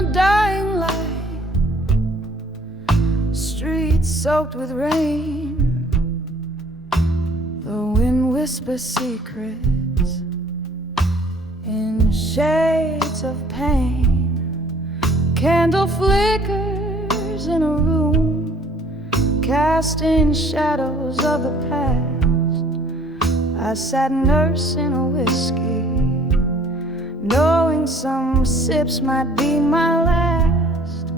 the dying light, streets soaked with rain. The wind whispers secrets in shades of pain. Candle flickers in a room, casting shadows of the past. I sat nursing a whiskey, knowing some sips might be my last.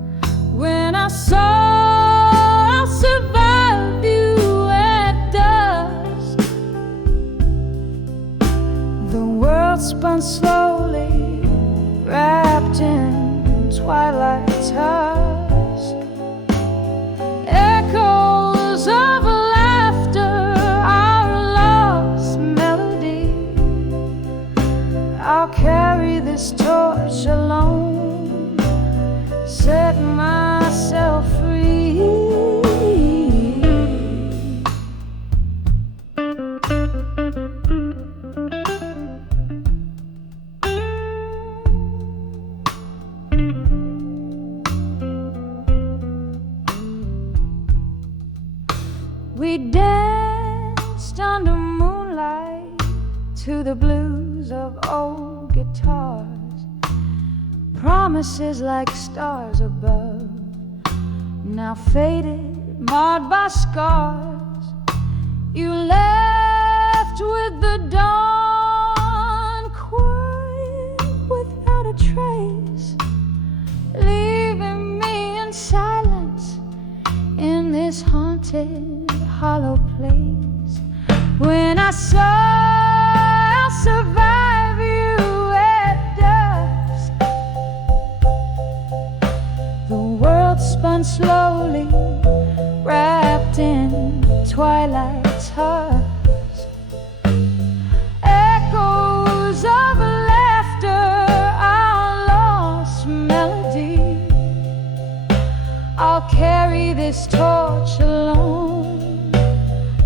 When I saw I'll survive you at dusk, the world spun slowly, wrapped in twilight's husk. Echoes of laughter, our lost melody. I'll carry this torch alone, set myself free. We danced under moonlight to the blues of old guitars, promises like stars above, now faded, marred by scars. You left with the dawn, quiet without a trace, leaving me in silence in this haunted, hollow place. When I saw I'll survive you at dusk, the world spun slowly, wrapped in twilight's husk. Echoes of laughter, our lost melody. I'll carry this torch alone,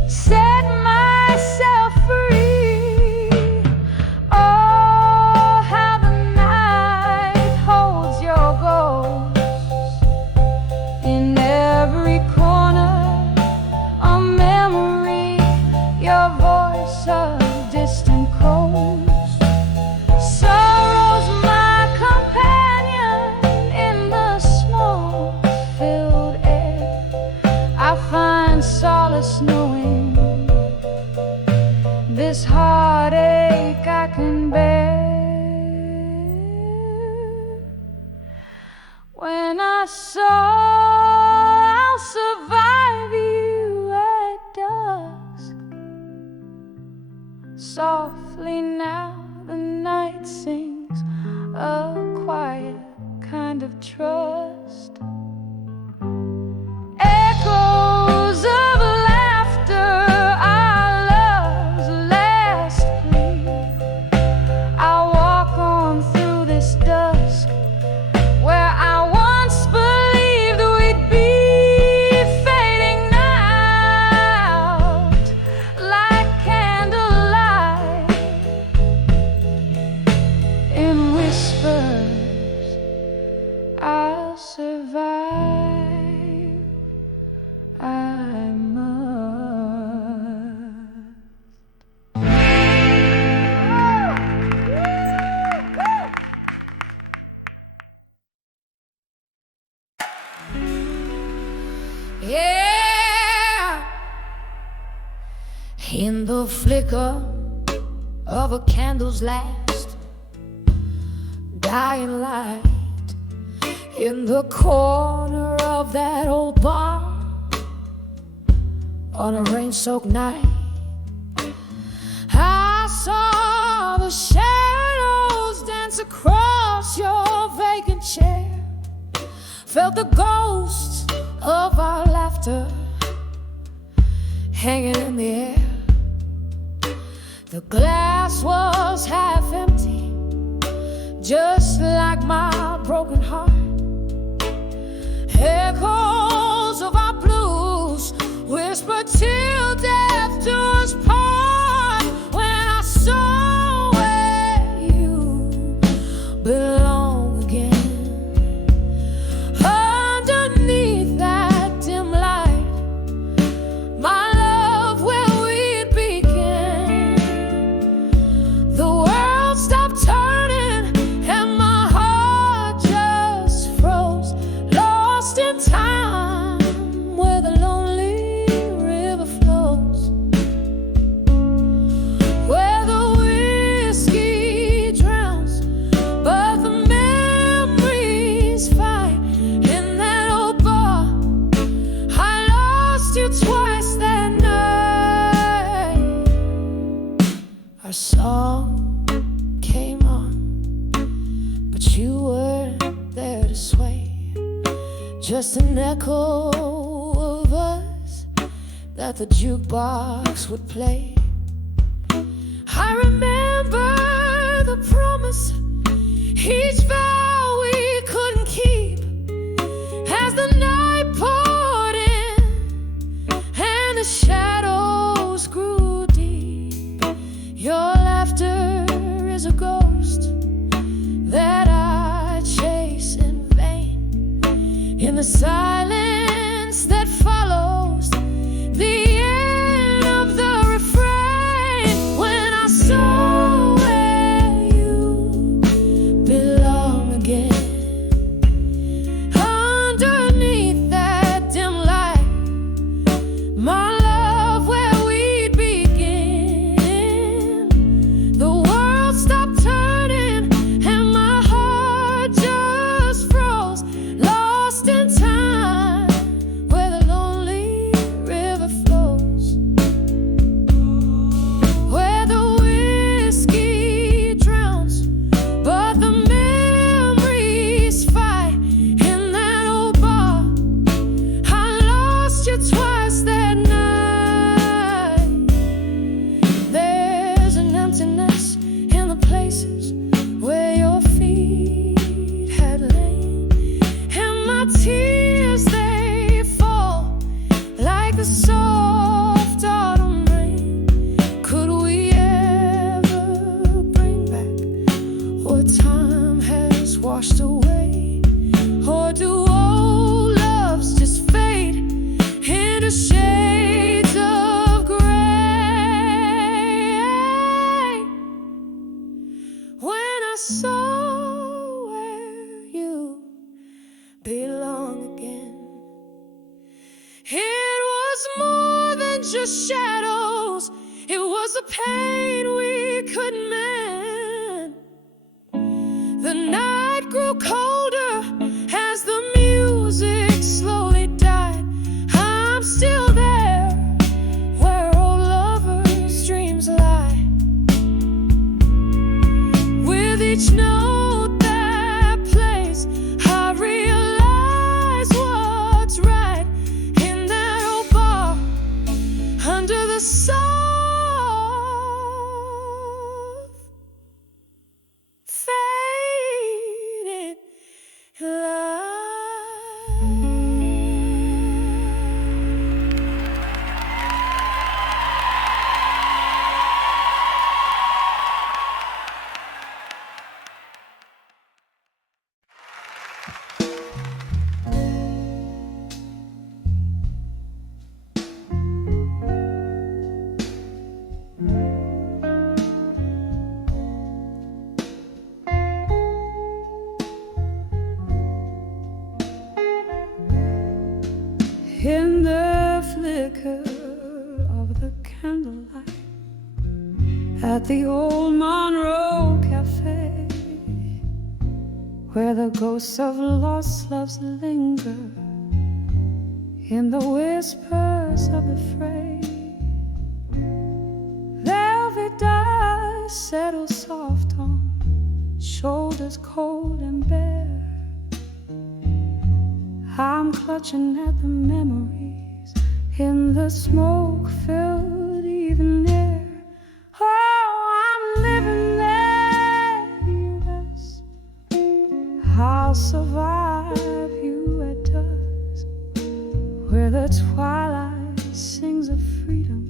set myself free. Oh, how the night holds your ghost in every corner, a memory, your voice, a distant coast. Sorrow's my companion in the smoke-filled air. I find solace knowing this heartache I can bear. When I saw I'll survive you at dusk, softly now the night sings a quiet kind of trust. Echoes of laughter, our love's last plea. I'll walk on through this dusk, where I once believed we'd be, fading out like candlelight in whispers. I'll survive, I must. Yeah, in the flicker of a candle's last dying light, in the corner of that old bar on a rain-soaked night, I saw the shadows dance across your vacant chair, felt the ghosts of our laughter hanging in the air. The glass was half empty, just like my broken heart. Echoes of our blues whisper till death do us part. When I saw where you belong again, but you weren't there to sway. Just an echo of us that the jukebox would play. I remember the promise, each vow we couldn't keep, as the night poured in and the shadows grew deep. Your laughter is a ghost that I chase in vain. In the silence that follows the end of the refrain, when I saw where you belong again, underneath that dim light, my love, where we'd begin. The world stopped turning and my heart just froze, lost in time where the lonely river flows, where the whiskey drowns but the memories fight. In that old bar I lost you twice that night. There's an emptiness in the places where your feet had lain, and my tears, they fall like the soft autumn rain. Could we ever bring back what time has washed away? Or do old loves just fade into shades of gray? When I saw where you belong again, it was more than just shadows, it was a pain we couldn't mend. The night grew colder as the music slowly died. I'm still there where old lovers' dreams lie. With each note that plays, I realize what's right. In that old bar, under the soft faded light. In the flicker of the candlelight at the old Monroe Cafe, where the ghosts of lost loves linger, in the whispers of the fray, velvet dust settles soft on shoulders cold and bare. I'm clutching at the memories in the smoke-filled evening air. Oh, I'm living there, yes. I'll survive you at dusk, where the twilight sings of freedom,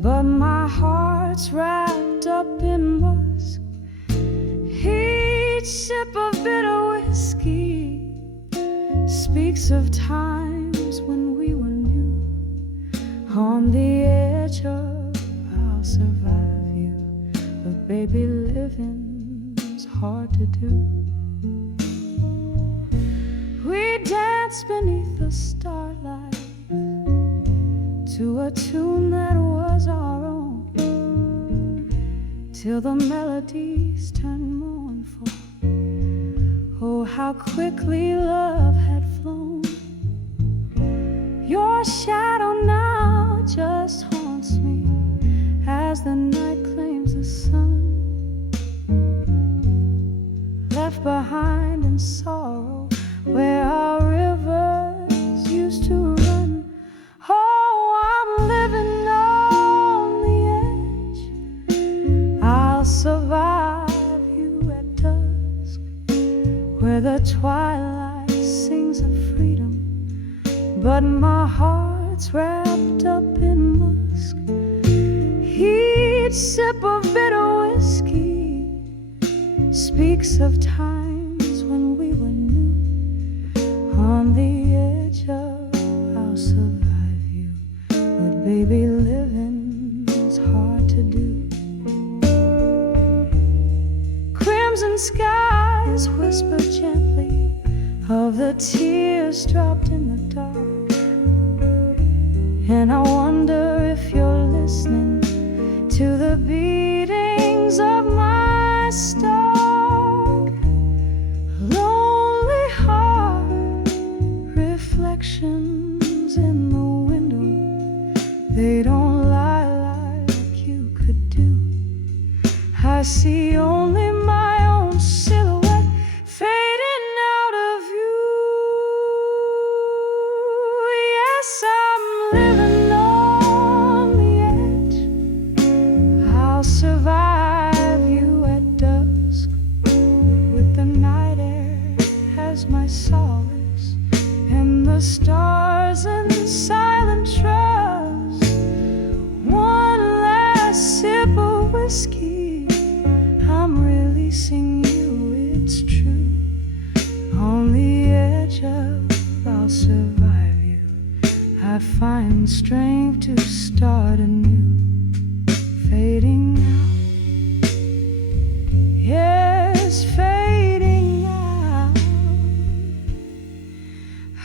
but my heart's wrapped up in musk. Each sip of bitter whiskey speaks of times when we were new, on the edge of I'll survive you, but baby, living's hard to do. We danced beneath the starlight to a tune that was our own, till the melodies turned mournful. Oh, how quickly love had flown. Your shadow now just haunts me as the night claims the sun. left behind in sorrow, where our rivers used to run. Oh, I'm living on the edge. I'll survive you at dusk, where the twilight sings of freedom, but my heart's wrapped up in musk. Each sip of bitter whiskey speaks of times when we were new. On the edge of I'll survive you, but baby, living's hard to do. Crimson skies whisper gently of the tears dropped in the dark, and I wonder if you're listening to the beatings of my stark, lonely heart. Reflections in the window, they don't lie like you could do. I see only my own silhouette fading out of you. Yes, I'm living on the edge. I'll survive you at dusk, with the night air as my solace, and the stars in silent trust. One last sip of whiskey, I'm releasing you, it's true. On the edge of I'll survive you, I find strength to start anew. Fading now, yes, fading now.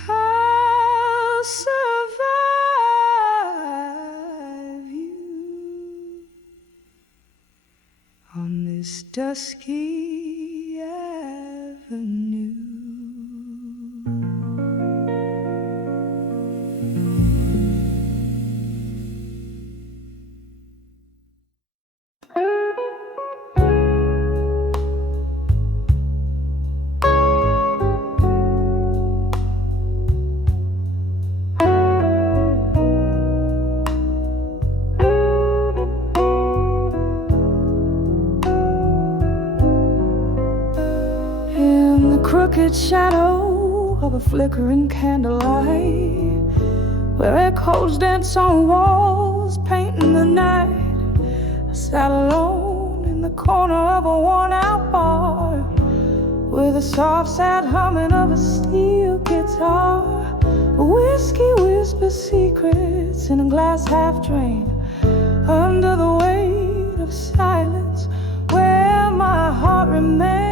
I'll survive you on this dusky avenue. Crooked shadow of a flickering candlelight, where echoes dance on walls, painting the night. I sat alone in the corner of a worn-out bar, with a soft, sad humming of a steel guitar. Whiskey whispers secrets in a glass half drained, under the weight of silence, where my heart remains.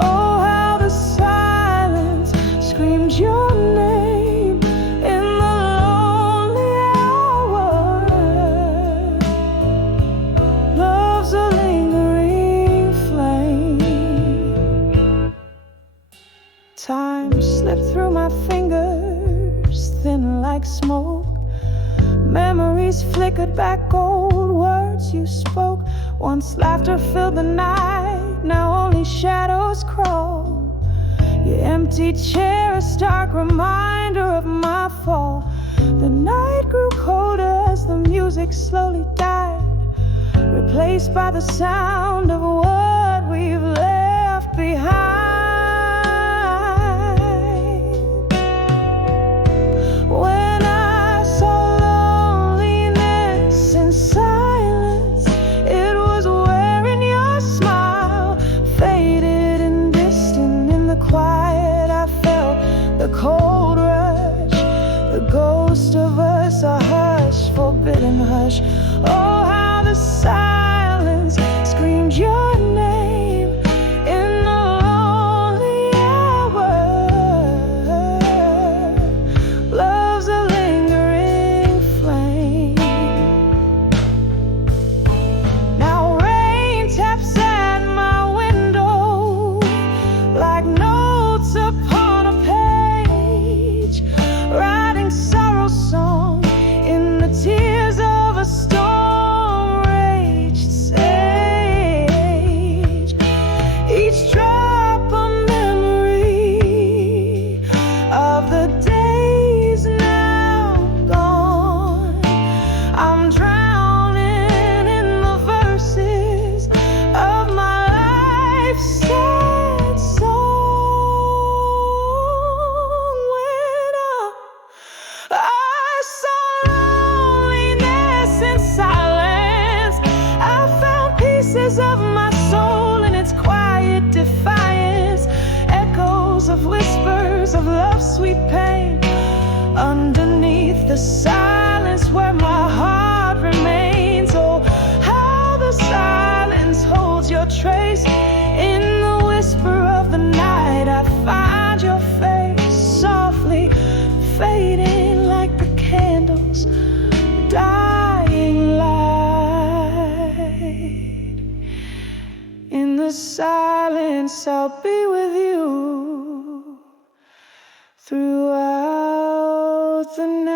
Oh, how the silence screamed your name in the lonely hour. Love's a lingering flame. Time slipped through my fingers, thin like smoke. Memories flickered back, old words you spoke. Once laughter filled the night, now only shadows crawl. Your empty chair, a stark reminder of my fall. The night grew colder as the music slowly died, replaced by the sound of what we've left behind. When I saw loneliness in silence, it was wearing your smile, faded and distant in the quiet. I felt the cold rush, the ghost of us, a hush, forbidden hush. Oh, how the silence screamed your name in the lonely hour. of sweet pain. Underneath the silence where my heart remains. Oh, how the silence holds your trace. In the whisper of the night I find your face, softly fading like the candles, dying light. In the silence I'll be with you throughout the night.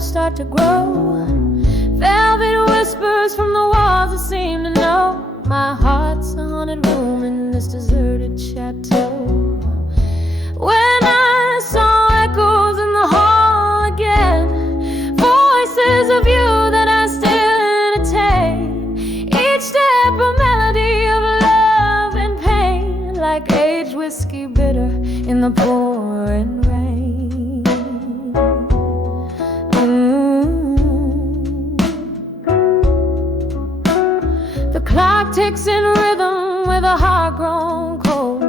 Start to grow, velvet whispers from the walls that seem to know my heart's a haunted room in this deserted chateau. When I saw echoes in the hall again, voices of you that I still entertain, each step a melody of love and pain, like aged whiskey bitter in the pouring rain. Clock ticks in rhythm with a heart grown cold,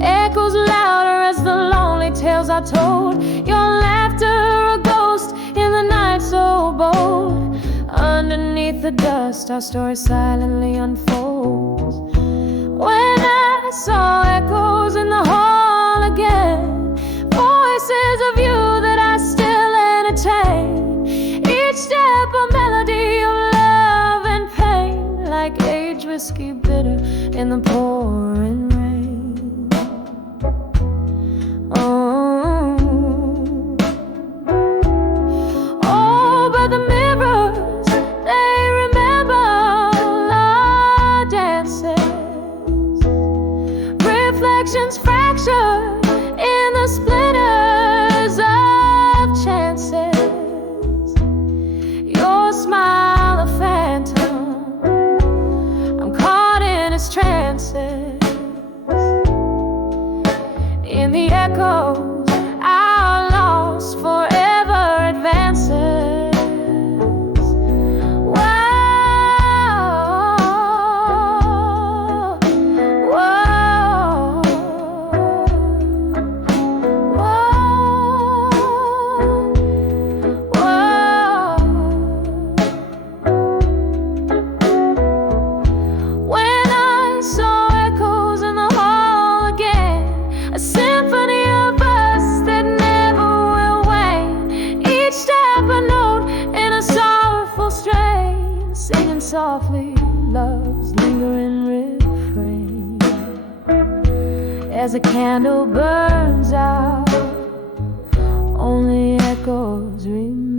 echoes louder as the lonely tales are told. Your laughter a ghost in the night so bold. Underneath the dust our story silently unfolds. When I saw echoes in the hall again, voices of you that I still entertain, each step a melody of love and pain, like aged whiskey bitter in the pouring rain. Oh, but the mirrors, they remember our dances, reflections fractured in the splinters of chances. Your smile a phantom, trances. In the echoes our loss forever advances. Whoa, whoa, whoa, whoa. When I saw echoes in the hall again, a symphony of us that never will wane, each step a note in a sorrowful strain, singing softly love's lingering refrain. As a candle burns out, only echoes remain.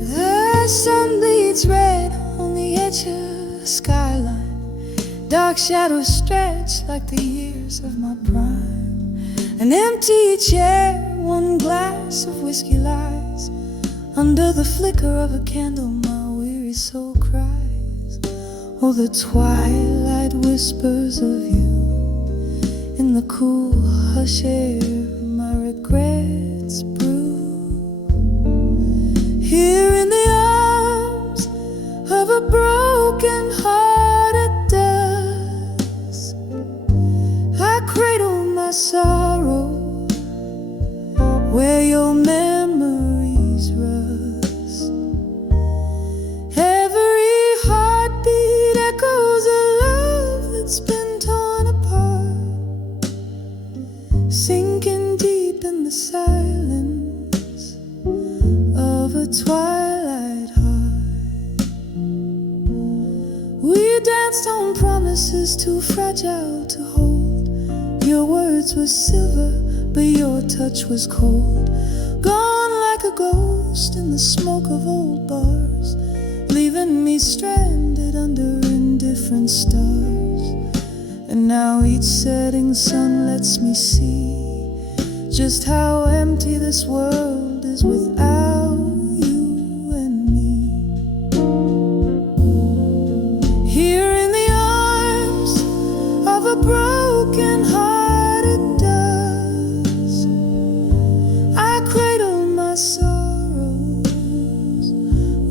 The sun bleeds red on the edge of the skyline. Dark shadows stretch like the years of my prime. An empty chair, one glass of whiskey lies. Under the flicker of a candle my weary soul cries. Oh, the twilight whispers of you in the cool hush air, my regrets brew. Here in the arms of a broken-hearted dove, where your memories rust. Every heartbeat echoes a love that's been torn apart, sinking deep in the silence of a twilight heart. We danced on promises too fragile to hold. Your words were silver, but your touch was cold. Gone like a ghost in the smoke of old bars, leaving me stranded under indifferent stars. And now each setting sun lets me see just how empty this world is without you and me. Here in the arms of a broken hearted dust, I cradle my sorrows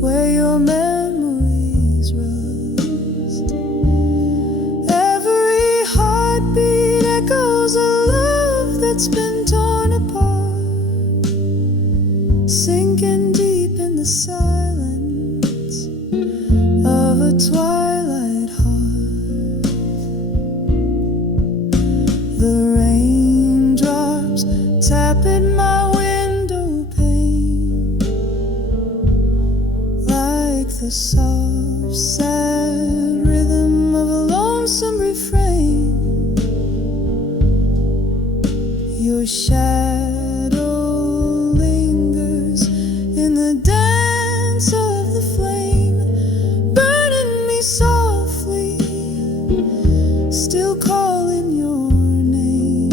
where your memories rust. Every heartbeat echoes a love that's been torn apart, sinking deep in the silence of a twilight heart. The raindrops tap at my window pane like the soft, sad rhythm of a lonesome refrain. Your shadow lingers in the dance of the flame, burning me softly, still calling your name.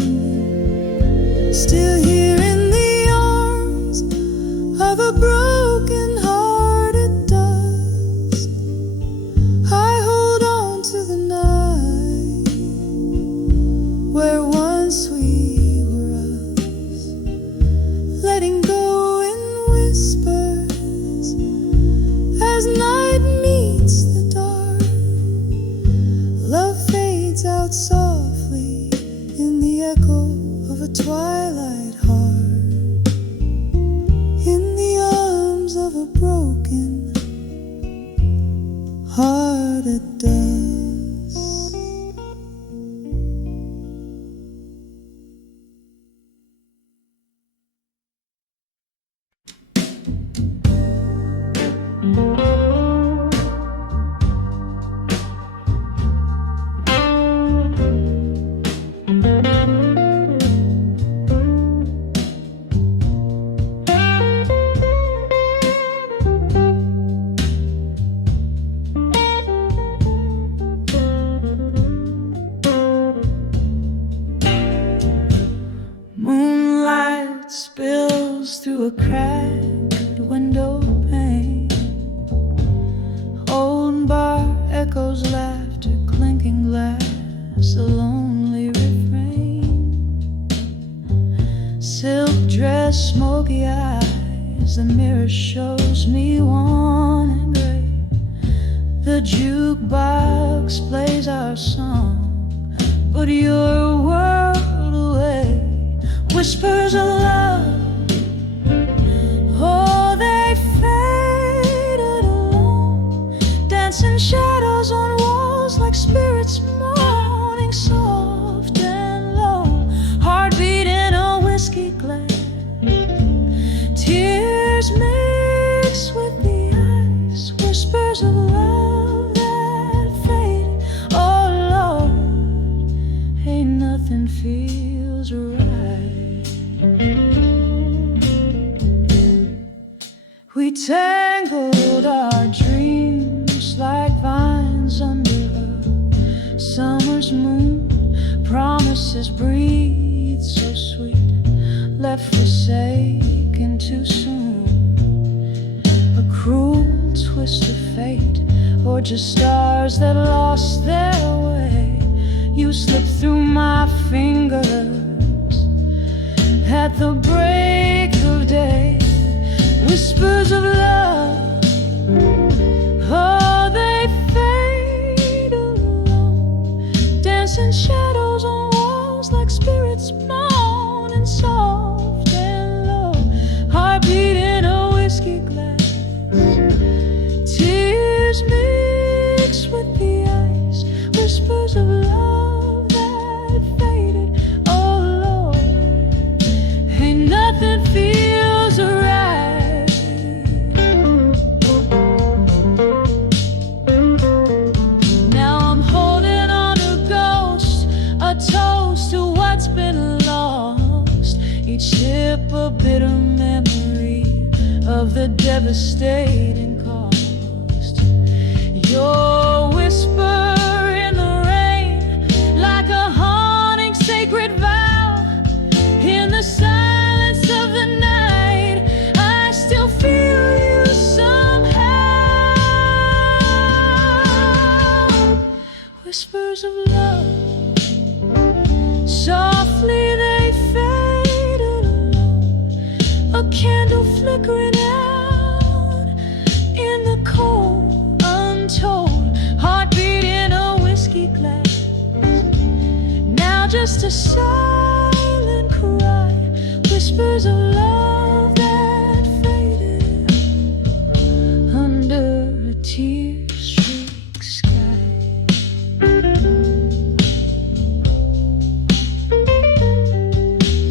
Still here in the arms of a broken hearted dust, I hold on to the night where once we were us, letting go in whispers as night meets the dark. Love fades out softly in the echo of a twilight heart, in the arms of a broken hearted dust. Moonlight spills through a cracked window pane. Old bar echoes laughter, clinking glass, a lonely refrain. Silk dress, smoky eyes, the mirror shows me wan and gray. The jukebox plays our song, but you're a world away. Whispers of love, oh, they faded alone, dancing shadows on walls like spirits moaning soft and low. Heartbeat in a whiskey glass, tears mix with the ice. Whispers of love that faded, oh Lord, ain't nothing feels right. We tangled our dreams like vines under a summer's moon. Promises breathe so sweet, left forsaken too soon. A cruel twist of fate, or just stars that lost their way. You slipped through my fingers at the break of day. Whispers of love, oh, they fade alone, dancing shadows on walls like spirits moaning soft and low. devastating cost. Your whisper in the rain, like a haunting sacred vow. In the silence of the night, I still feel you somehow. Whispers of love, softly they faded alone. A candle flickering out in the cold, untold heartbeat in a whiskey glass. Now just a silent cry, whispers of love that faded under a tear-streaked sky.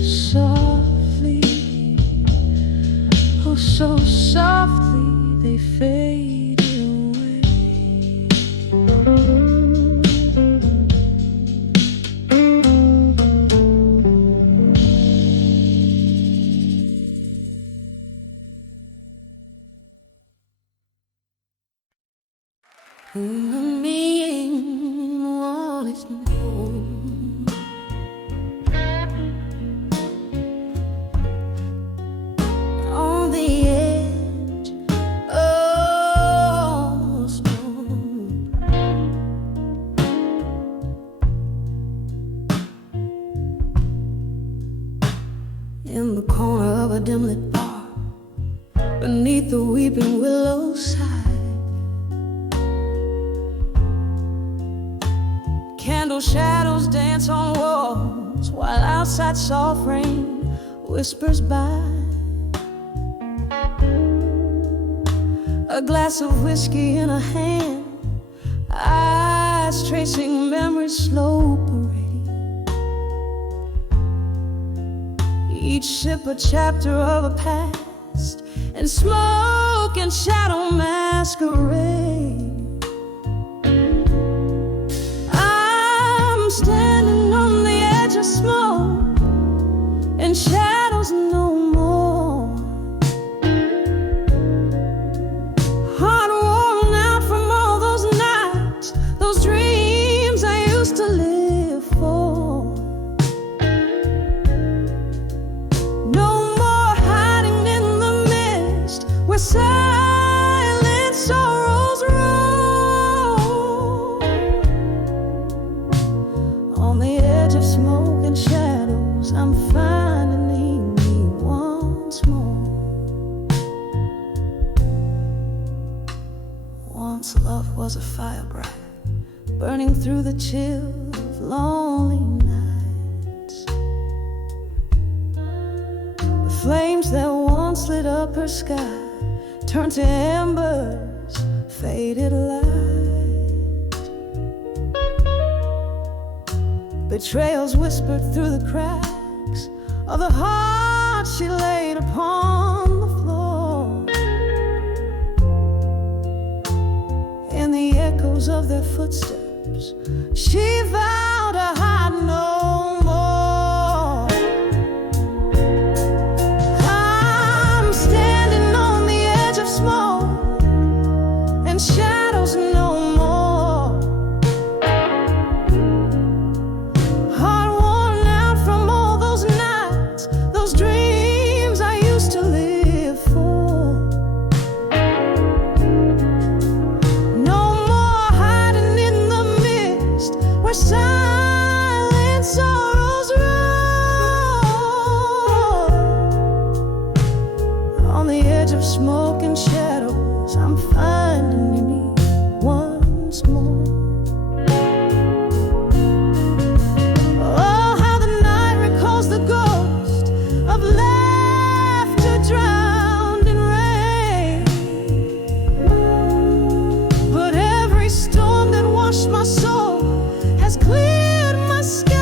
Softly, oh so softly they fade away. Me wanted home. On the edge of storm. In the corner of a dim lit bar, beneath the weeping willow side, candle shadows dance on walls, while outside soft rain whispers by. A glass of whiskey in a hand, eyes tracing memories slow parading. Each sip a chapter of a past, and smoke and shadow masquerade. I'm standing on the edge of smoke and shadows no more. Heart worn out from all those nights, those dreams I used to live for. No more hiding in the mist where silent sorrows roll. On the edge of smoke and shadows, I'm finding me once more. Once love was a fire bright, burning through the chill of lonely nights. The flames that once lit up her sky turned to embers, faded light. Betrayals whispered through the cracks of the heart she laid upon the floor. In the echoes of their footsteps, she vowed to hide no more. I'm standing on the edge of smoke and shadows no more. Heart worn out from all those nights, those dreams I used to live for. No more hiding in the mist where silent sorrows roll. On the edge of smoke and shadows, I'm finding me once more. Oh, how the night recalls the ghost of laughter drowned in rain. But every storm that washed my soul has cleared my sky.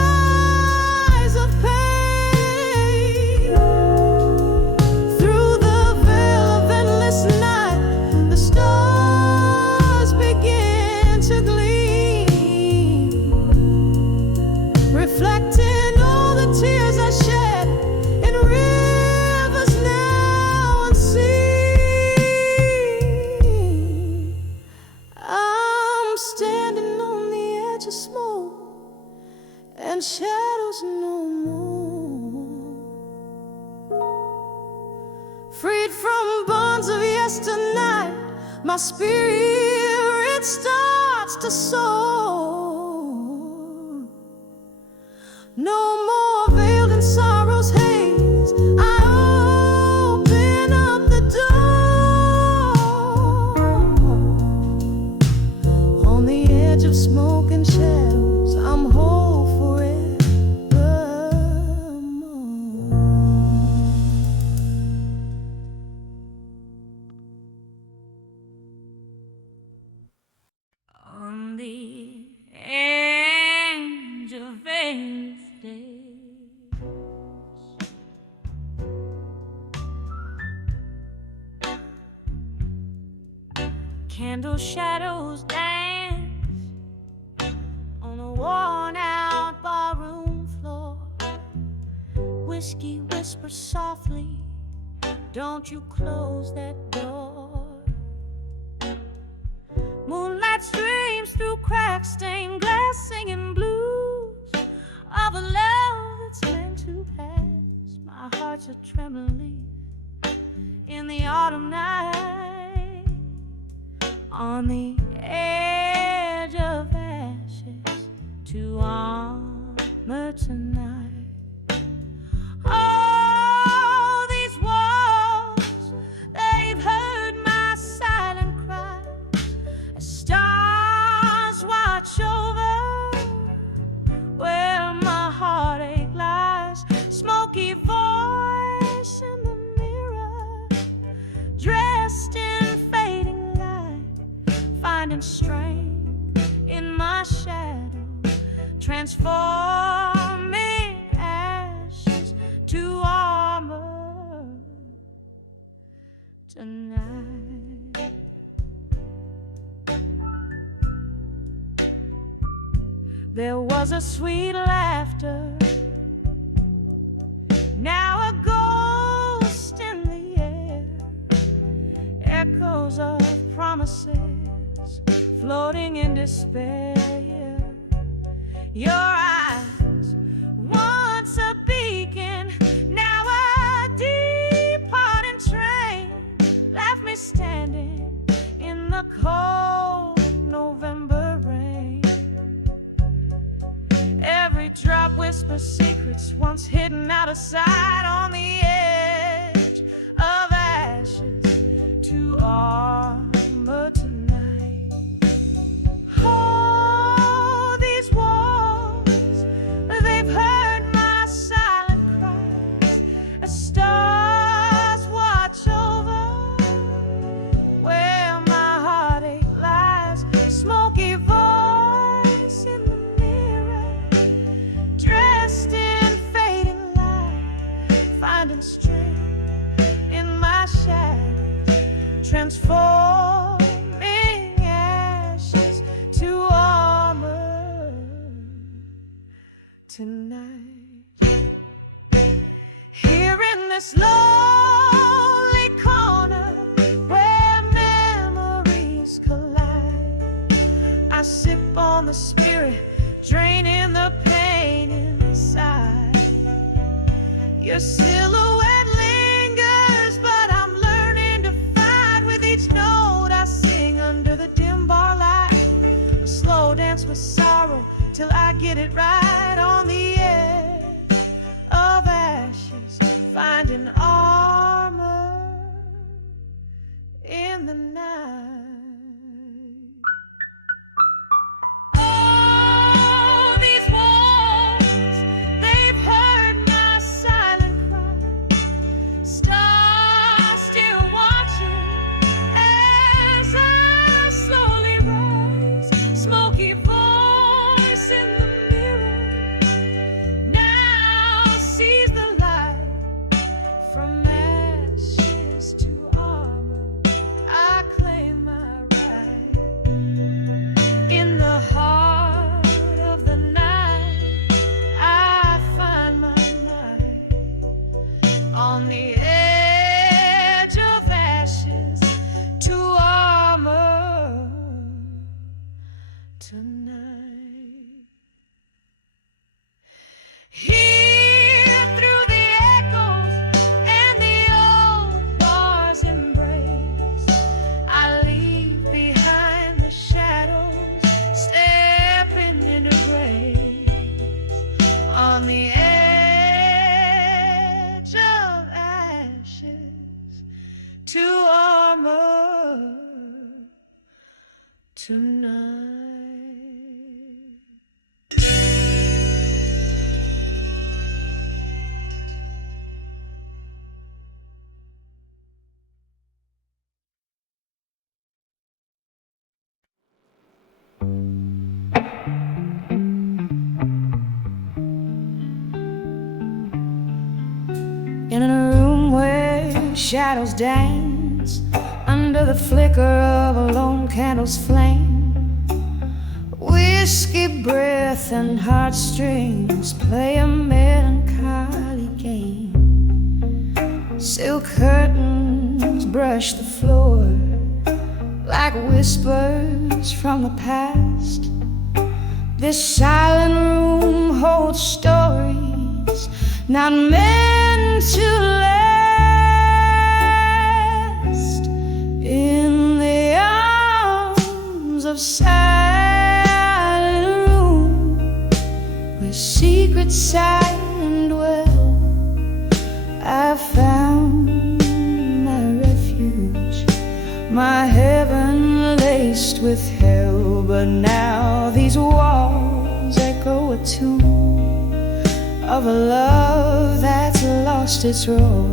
and shadows no more. Freed from bonds of yesternight, my spirit starts to soar. No more veiled in sorrow's haze, I open up the door. On the edge of smoke and shadows, I'm whole forevermore. On the edge of various days, candle shadows dance on a worn-out barroom floor. Whiskey whispers softly, don't you close that door. Moonlight streams through crack-stained glass, singing blues of a love that's meant to pass. My heart's a trembling leaf in the autumn night, on the edge of ashes to armor tonight. Oh, these walls, they've heard my silent cry. Stars watch over where my heartache lies. Smoky voice in the mirror, dressed in fading light, finding strength in my shadow, transforming ashes to armor tonight. There was a sweet laughter, now a ghost in the air. Echoes of promises floating in despair. Your eyes, once a beacon, now a departing train, left me standing in the cold November rain. Every drop whispers secrets once hidden out of sight, on the edge of ashes to armor tonight. Oh, these walls, they've heard my silent cries. As stars watch over where my heartache lies. Smoky voice in the mirror, dressed in fading light, finding strength in my shadows, transforming ashes to armor tonight. Here in this lonely corner where memories collide, I sip on the spirit, draining the pain inside. Your silhouette lingers, but I'm learning to fight with each note I sing under the dim bar light. A slow dance with sorrow till I get it right, on the edge of ashes, finding armor in the night. Oh, these walls, they've heard my silent cry. Stars still watching as I slowly rise. Smoky voice in the mirror now sees the light. From ashes to armor, I claim my on the edge of ashes to armor tonight. In a room where shadows dance under the flicker of a lone candle's flame, whiskey breath and heartstrings play a melancholy game. Silk curtains brush the floor like whispers from the past. This silent room holds stories not meant to last. In the arms of silent room, where secrets silent dwell, I found my refuge, my heaven laced with hell. But now these walls echo a tune of a love that's lost its roar,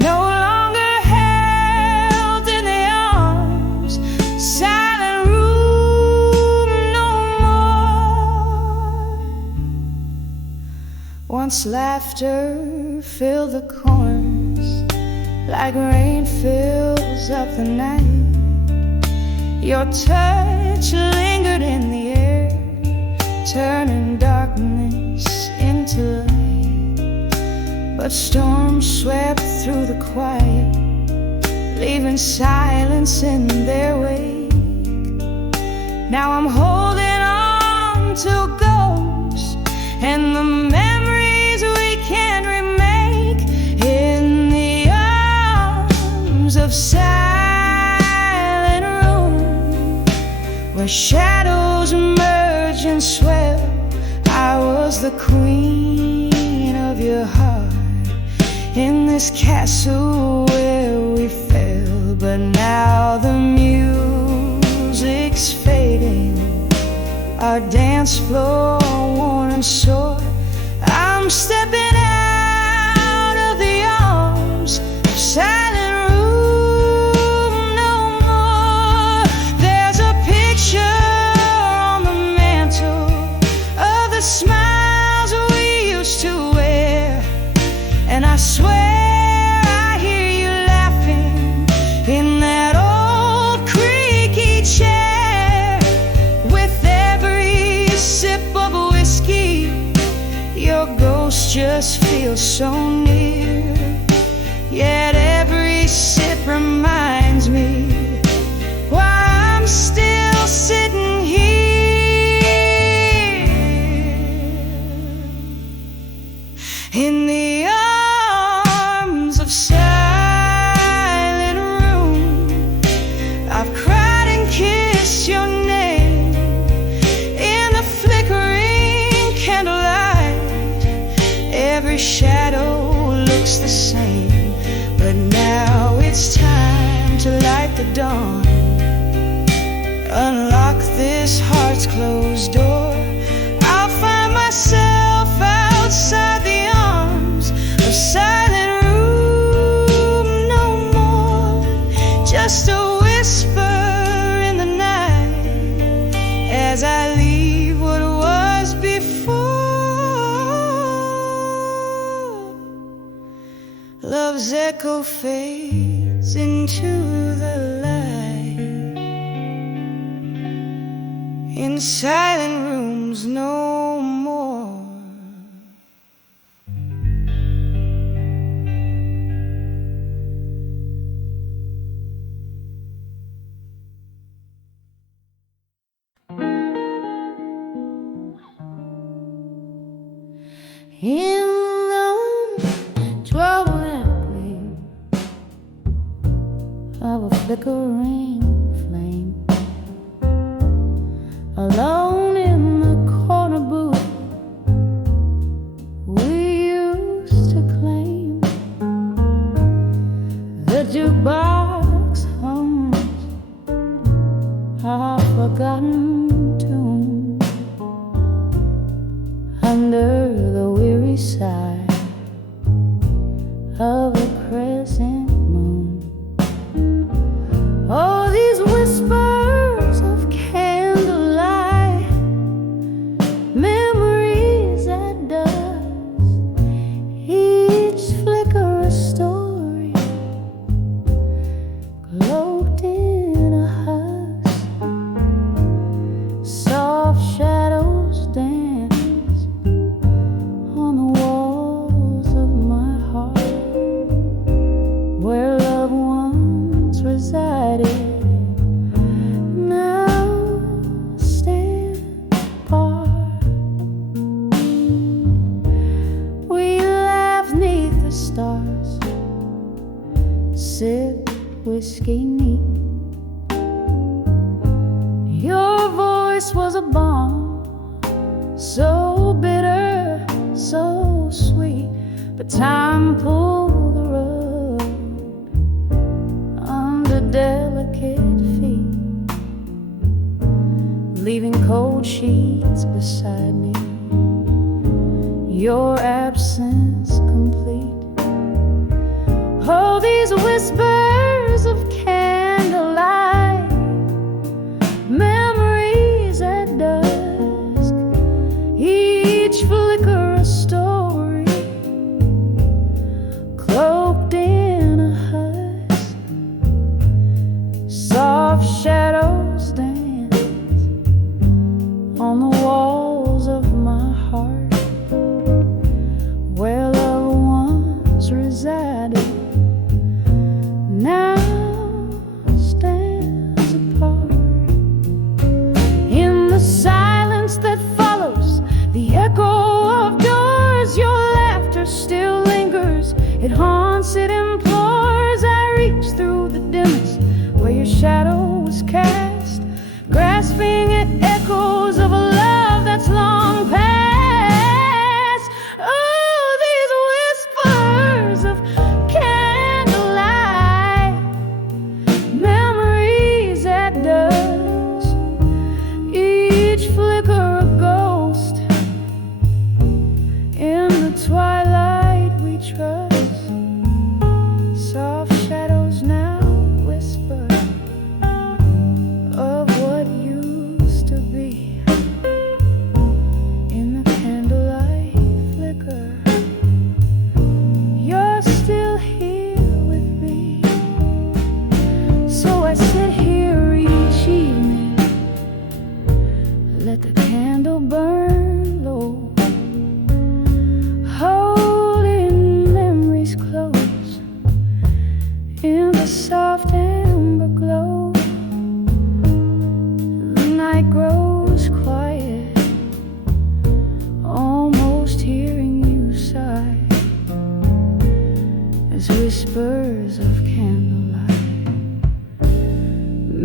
no longer held in the arms, silent room no more. Once laughter filled the corners, like rain fills up the night. Your touch lingered in the air, turning darkness into light. But storms swept through the quiet, leaving silence in their wake. Now I'm holding on to ghosts and the memories we can't remake. In the arms of silent room, where shadows merge and swell, I was the queen of your heart, in this castle where we fell. But now the music's fading, our dance floor worn and sore. I'm stepping out of the arms of silent room no more. There's a picture on the mantle of the smiles we used to wear, and I swear I hear you laughing in that old creaky chair. With every sip of whiskey, your ghost just feels so near. Yet every sip reminds me why I'm still sitting here in the arms of silent room. I've cried and kissed your name in the flickering candlelight. Every shadow looks the same, but now it's time to light the dawn. Unlock this heart's closed door. I'll find myself outside the arms of silent room no more. Just a whisper in the night as I leave what was before. Love's echo fades into the light, in silent rooms no more. In the twilight of a flickering flame, alone in the corner booth under the weary sigh of a crescent moon. Oh, these whispers of candlelight, memories at dusk, each flicker a story, cloaked in a husk. Soft shadows dance on the walls of my heart, where loved ones resided, now stand apart. We laugh 'neath the stars, sip whiskey neat. Your voice was a balm, so bitter, so sweet, but time pulled the rug under delicate feet, leaving cold sheets beside me, your absence complete. Oh, these whispers of candlelight, memories at dusk, each flicker a story, cloaked in a husk. Soft shadows dance on the walls of my heart, where loved ones resided, now stands apart. In the silence that follows the echo of doors, your laughter still lingers. It haunts, it implores. I reach through the dimness where your shadow was cast, grasping at echoes of a love that's long past. Oh, these whispers of candlelight, memories at dusk, each flicker a ghost in the twilight we trust. Soft shadows now whisper of what used to be. In the candlelight flicker, you're still here with me. So I sit here each evening, let the candle burn low, holding memories close in the soft amber glow. The night grows quiet, almost hearing you sigh, as whispers of candlelight,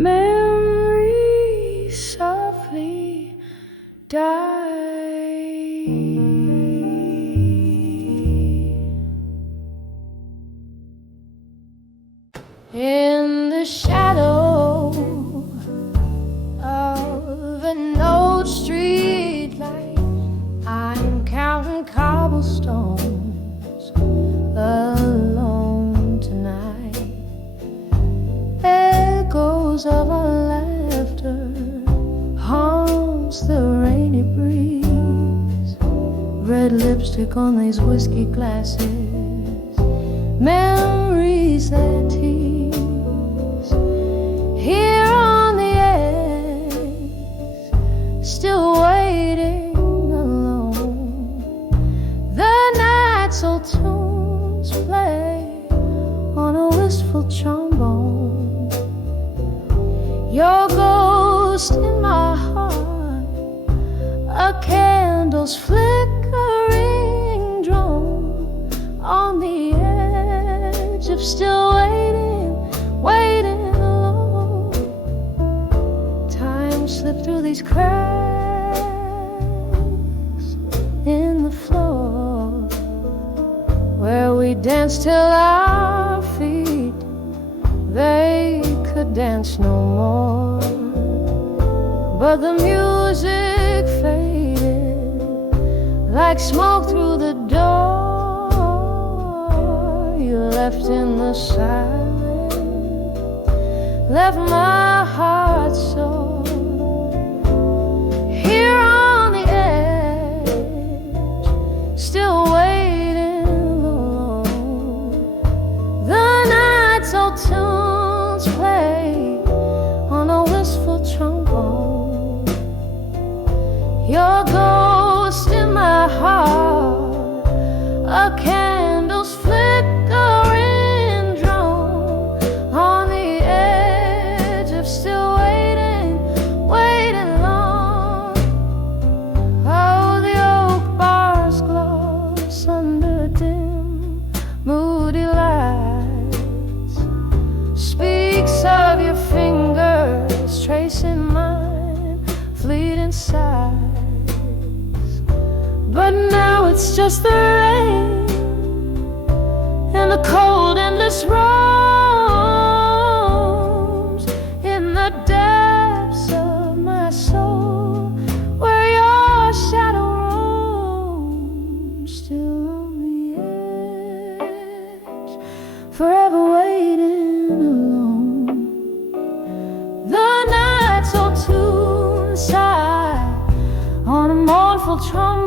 memories softly die. In the shadow of an old street light, I'm counting cobblestones alone tonight. Echoes of our laughter haunts the rainy breeze, red lipstick on these whiskey glasses, memories that tease. Here on the edge, still waiting alone, the night's old tunes play on a wistful trombone. Your ghost in my heart, a candle's flickering drone on the edge of still waiting, waiting alone. Time slipped through these cracks in the floor, where we danced till our feet, they could dance no more. But the music faded like smoke through the door you left in the silence, left my heart sore. Here on the edge, still waiting alone. The night's old tunes play on a wistful trombone. Your ghost in my heart, a candle's flickering drone on the edge of still waiting, waiting long. Oh, the oak bars gloss under dim, moody lights speaks of your fingers tracing mine, fleeting sighs. But now it's just the rain and the cold endless roams in the depths of my soul, where your shadow roams, still on the edge, forever waiting alone. The night's old tune sigh on a mournful trombone.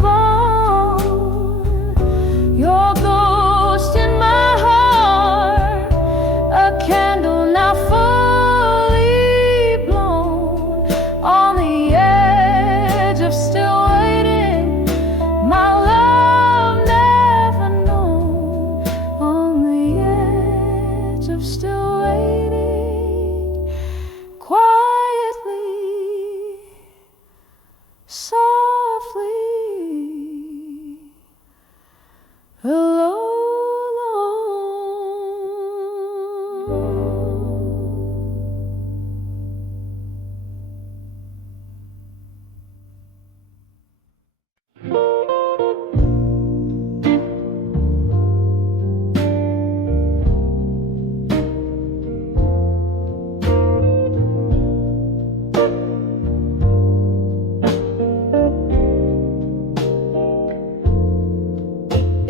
Your ghost in my heart, a candle now fully blown on the edge of still waiting, my love never known. On the edge of still waiting, quietly, softly, alone.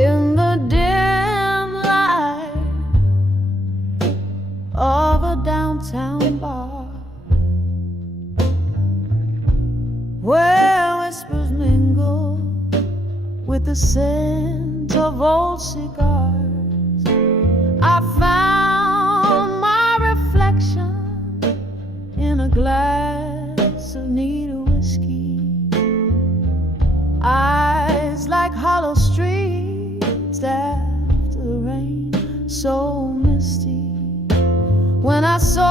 In the dim light of a downtown bar, where whispers mingle with the scent of old cigars, I found my reflection in a glass of needle whiskey. Eyes like hollow streets after the rain, so misty. When I saw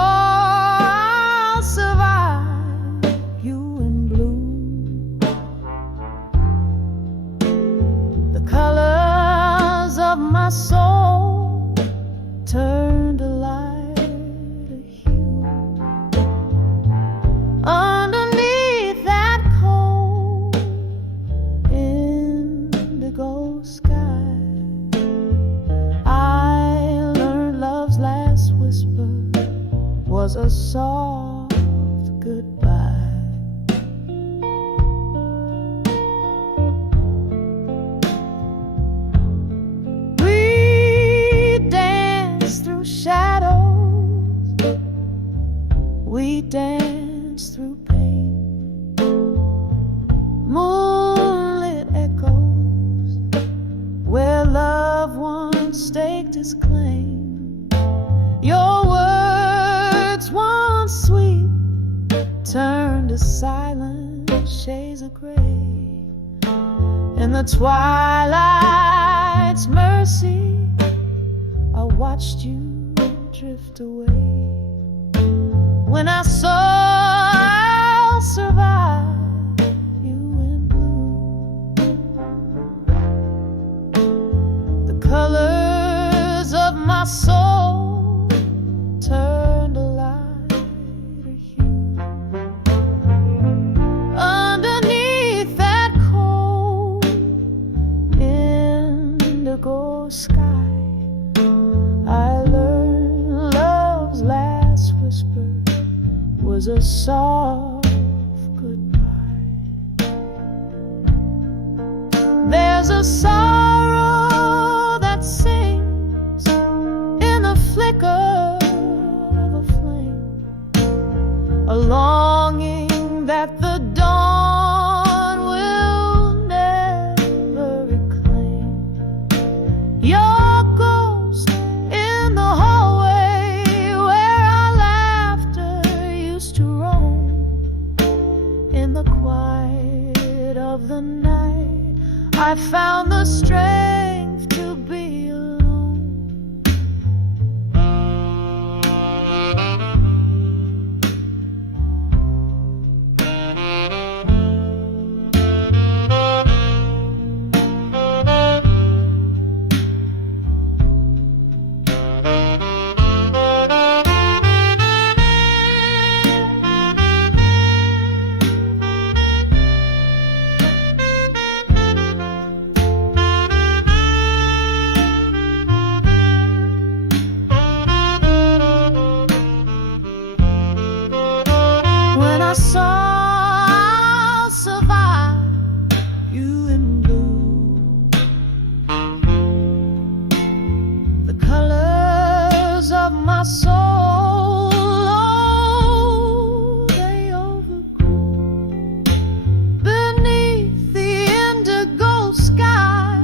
I'll survive you in blue, the colors of my soul turned a lighter hue. Underneath that cold indigo sky, I learned love's last whisper was a soft goodbye. We danced through shadows, we danced through pain, moonlit echoes where love once staked its claim. Your words once sweet turned to silent shades of gray. In the twilight's mercy, I watched you drift away. When I saw I'll survive you in blue, the colors of my soul turned a lighter hue. Underneath that cold indigo sky, I learned love's last whisper was a soft goodbye. There There's a sorrow that sings in the flicker of a flame, a longing that the dawn will never reclaim. Your ghost in the hallway where our laughter used to roam. In the quiet of the night, I found the strength to be alone. When I saw I'll survive you in blue, the colors of my soul, oh, they overgrew beneath the indigo sky.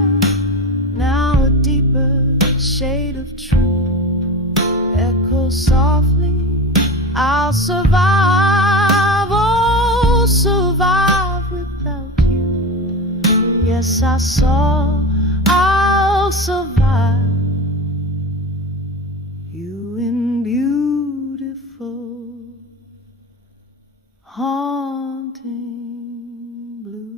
Now a deeper shade of truth echoes softly. I'll survive, oh, survive without you. Yes, I saw I'll survive you in beautiful, haunting blue.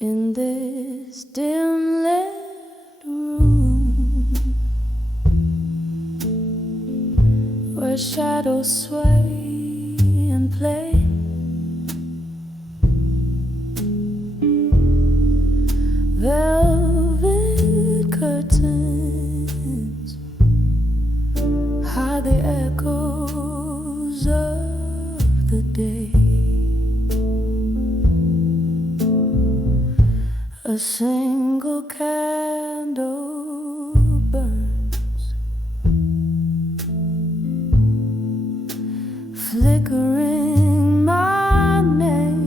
In this dim lit room where shadows sway and play, velvet curtains hide the echoes of the day. A single candle burns, flickering my name.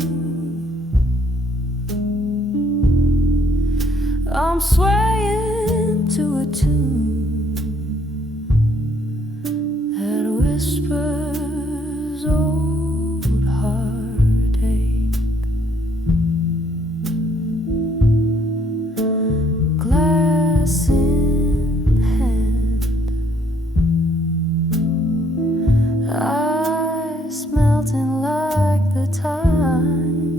I'm swaying to a tune that whispers old heartache. Glass in hand, ice melting like the time.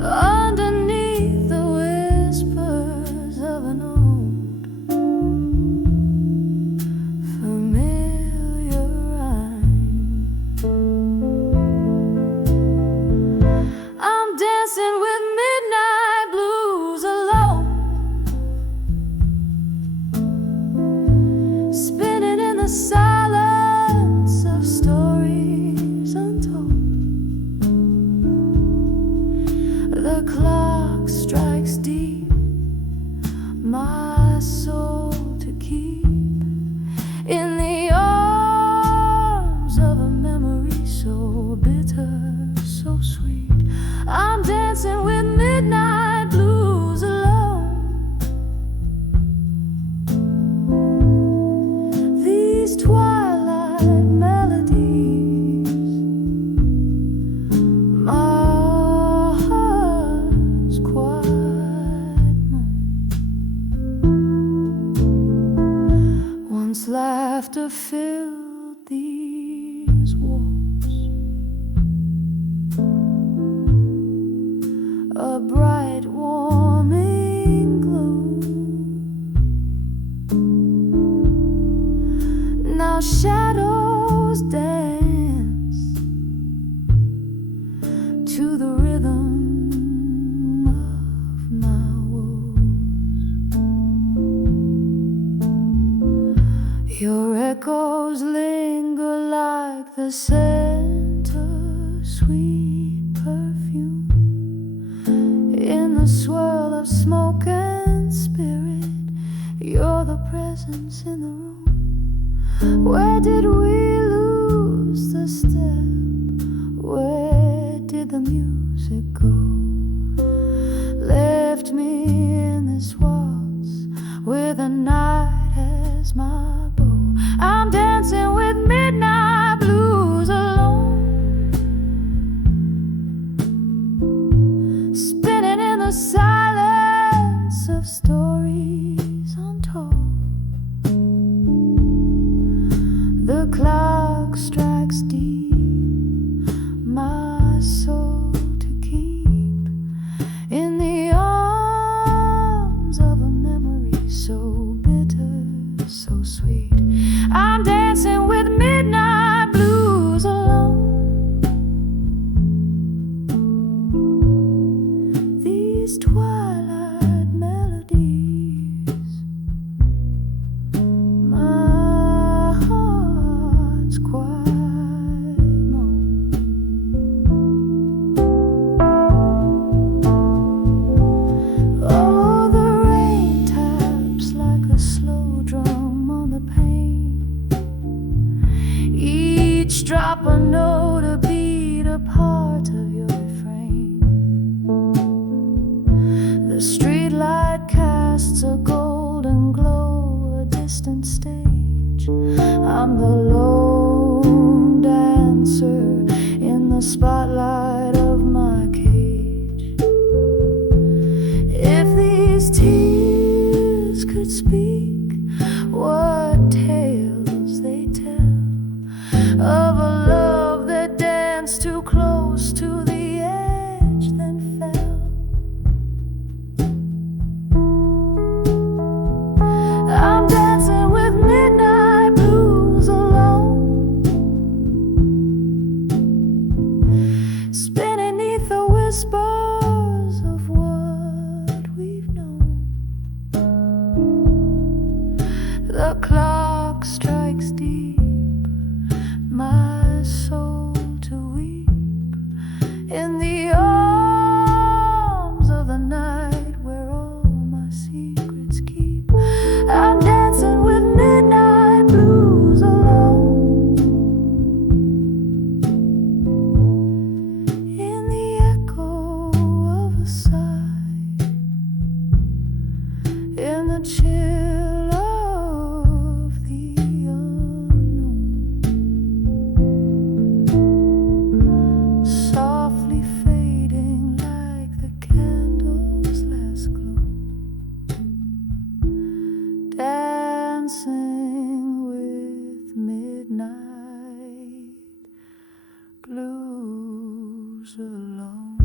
Underneath the whispers of an old familiar rhyme, I'm dancing with midnight blues alone, spinning in the silence of stories untold. The clock strikes deep, my soul to keep in the arms of a memory so bitter, so sweet. I'm dancing with midnight blues alone. These twilight melodies, my heart's quiet moan. Once laughter filled these walls, a bright warming glow. how shadows dance to the rhythm of my woes. Your echoes linger like the scent of sweet perfume in the swirl of smoke and spirit. You're the presence in the room. Where did we lose the step? Where did the music go? Left me in this waltz with the night as my bow. I'm dancing with midnight blues alone, spinning in the silence of stories untold. The clock strikes deep, my soul to keep in the arms of a memory so bitter, so sweet. I'm dancing with midnight blues alone. These twilight melodies, my heart's quiet moan. Oh, the rain taps like a slow drum on the pane, each drop a note, a beat, a part of your refrain. The streetlight casts a golden glow, a distant stage. I'm the lone dancer in the spotlight of my cage. If these tears could speak, what tales they tell of a love that danced too close to the edge, then fell. I'm dancing with midnight blues alone, spinning neath the whispers of what we've known. The clock strikes deep, my soul to weep in the arms of the night where all my secrets keep. I'm dancing with midnight blues alone, in the echo of a sigh, in the chill of the unknown, softly fading like the candle's last glow, dancing with midnight blues alone.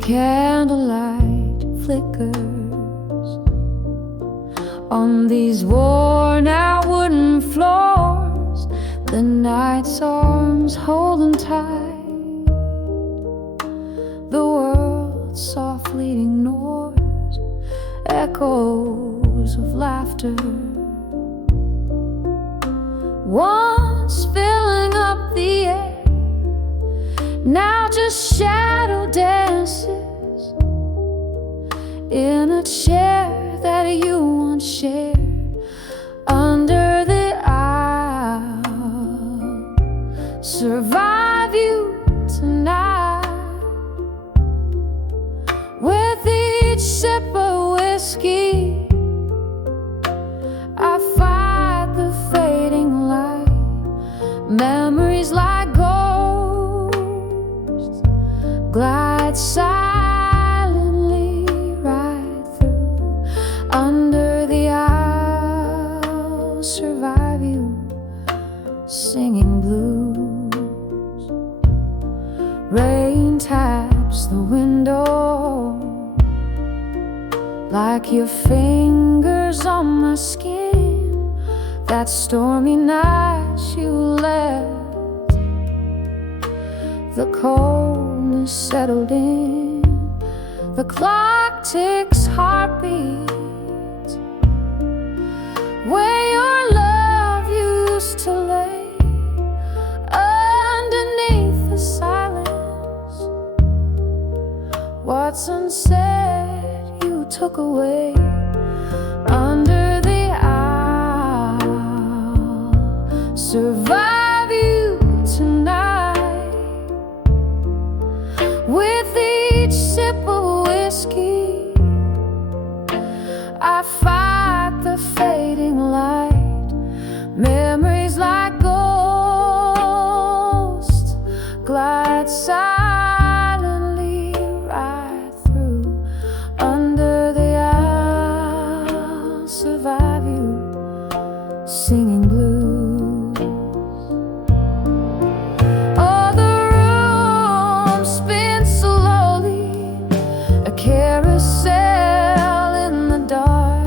Candlelight flickers on these worn out wooden floors, the night's arms holding tight. The world softly ignores echoes of laughter, once filling up the air, now just shadow dances in a chair that you once shared under the aisle. Survive you tonight with each sip of whiskey. I fight the fading light. That stormy night you left, the coldness settled in, the clock ticks heartbeats, where your love used to lay underneath the silence. What's unsaid you took away under the owl. Survive you tonight with each sip of whiskey. I fight the fading light, memories like ghosts glide silently right through under the owl. Survive you singing blues. Oh, the room spins slowly, a carousel in the dark.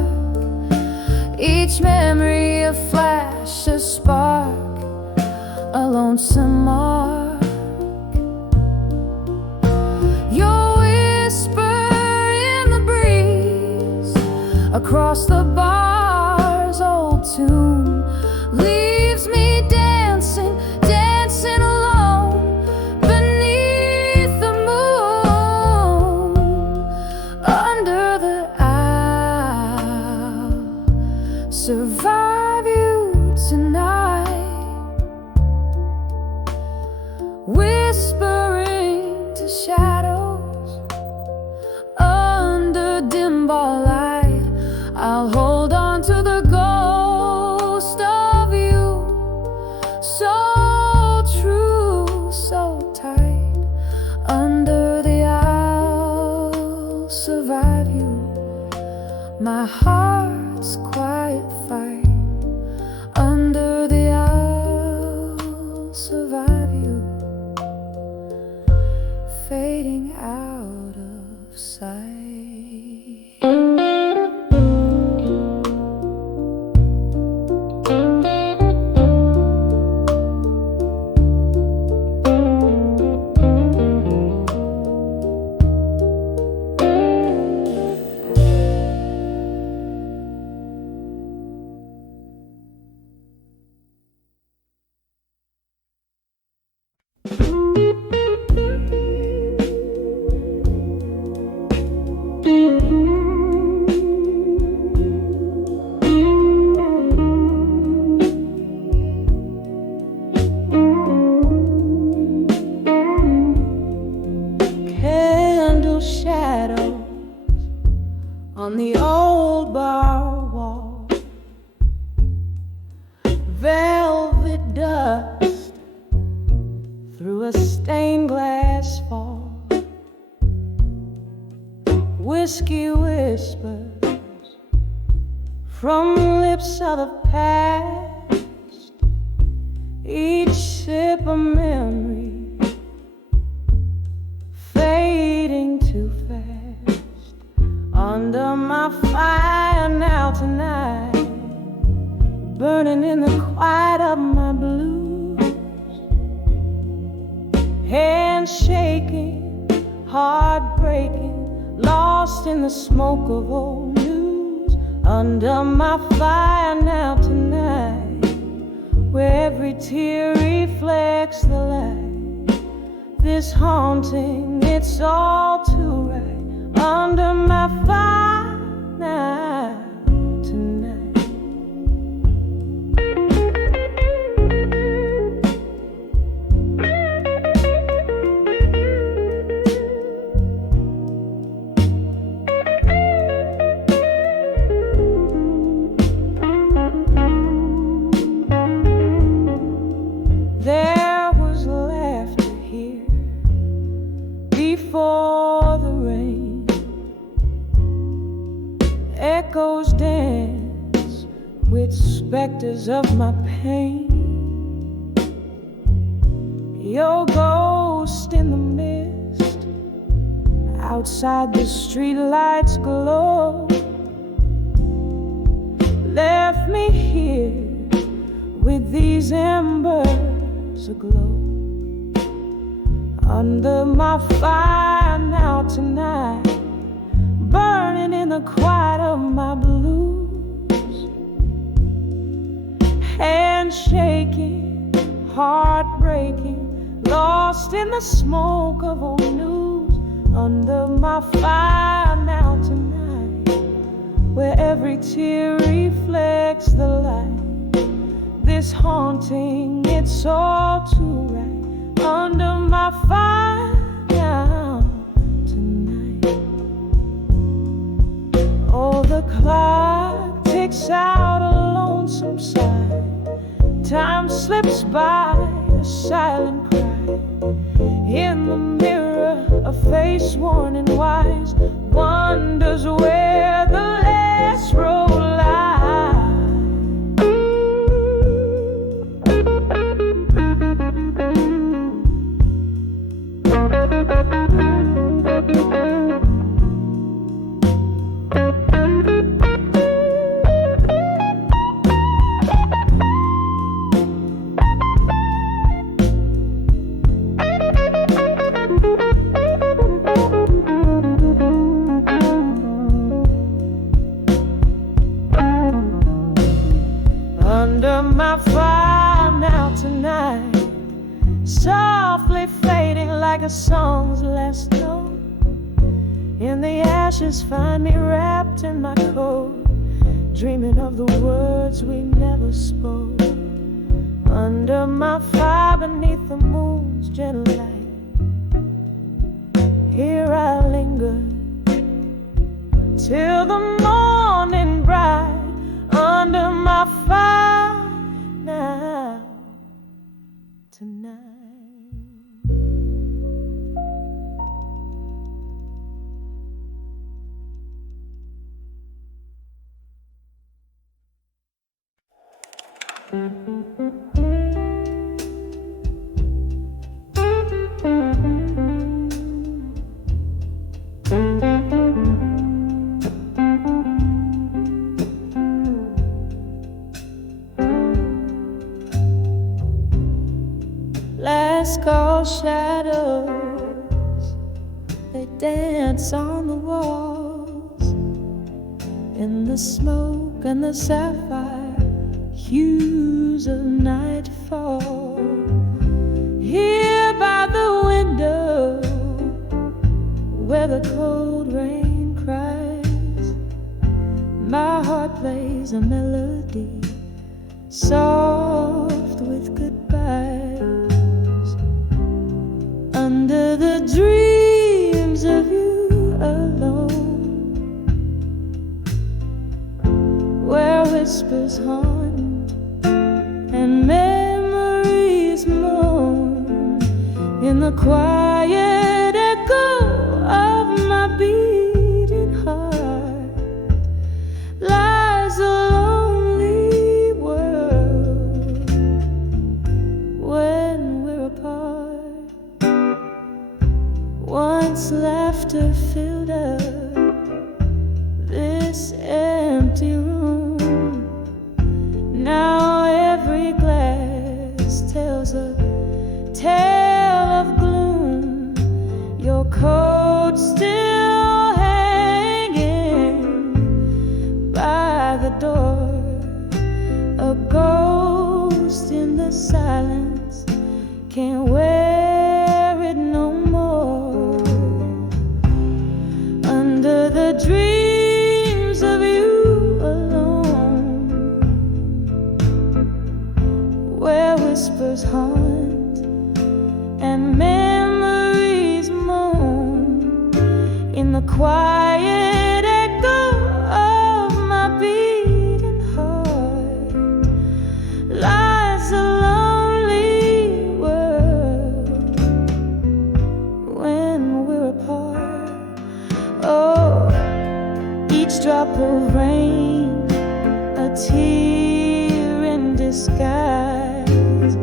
Each memory a flash, a spark, a lonesome mark. Your whisper in the breeze, across the bar's old tune, leaves me dancing, dancing alone beneath the moon. Under the owl, survive you tonight, whispering to shadows under dim ball light. I'll hold on to the ghost of you, so true, so tight. Under the owl, survive you, my heart's quiet fight. Under the owl, survive you, fading out of sight. Candle shadows on the old bar wall, velvet dust through a stained glass fall, whiskey whispers from lips of the past, each sip a memory fading too fast. Under my fire now tonight, burning in the quiet of my blues, hands shaking, heart breaking, lost in the smoke of old news. Under my fire now tonight, where every tear reflects the light. This haunting, it's all too right. Under my fire now tonight. There was laughter here before the rain, echoes dance with specters of my pain. Your ghost in the mist, outside the streetlights glow, left me here with these embers aglow. Under my fire now tonight, burning in the quiet of my blues. Hands shaking, heart breaking, lost in the smoke of old news. Under my fire now tonight, where every tear reflects the light. This haunting, it's all too right. Under my fire now tonight. Oh, the clock ticks out a lonesome sigh. Time slips by, a silent cry. In the mirror, a face worn and wise wonders where the last road lies. Under my fire now tonight, softly fading like a song's last note. In the ashes find me wrapped in my coat, dreaming of the words we never spoke. Under my fire beneath the moon's gentle light, here I linger till the morning bright. Under my fire now tonight. Last call shadows, they dance on the walls, in the smoke and the sapphire hues of nightfall. Here by the window, where the cold rain cries, my heart plays a melody soft with goodbyes. Under the dreams of you alone, where whispers haunt and memories moan, in the quiet echo of my beating heart lies a lonely world when we're apart. Once laughter filled up this empty room, now every glass tells a tale of gloom. Your coat still hanging by the door, a ghost in the silence, can't wear it no more. Under the dreams of you alone, where whispers haunt and memories moan, in the quiet echo of my beating heart lies a lonely world when we're apart. Oh, each drop of rain, a tear in disguise,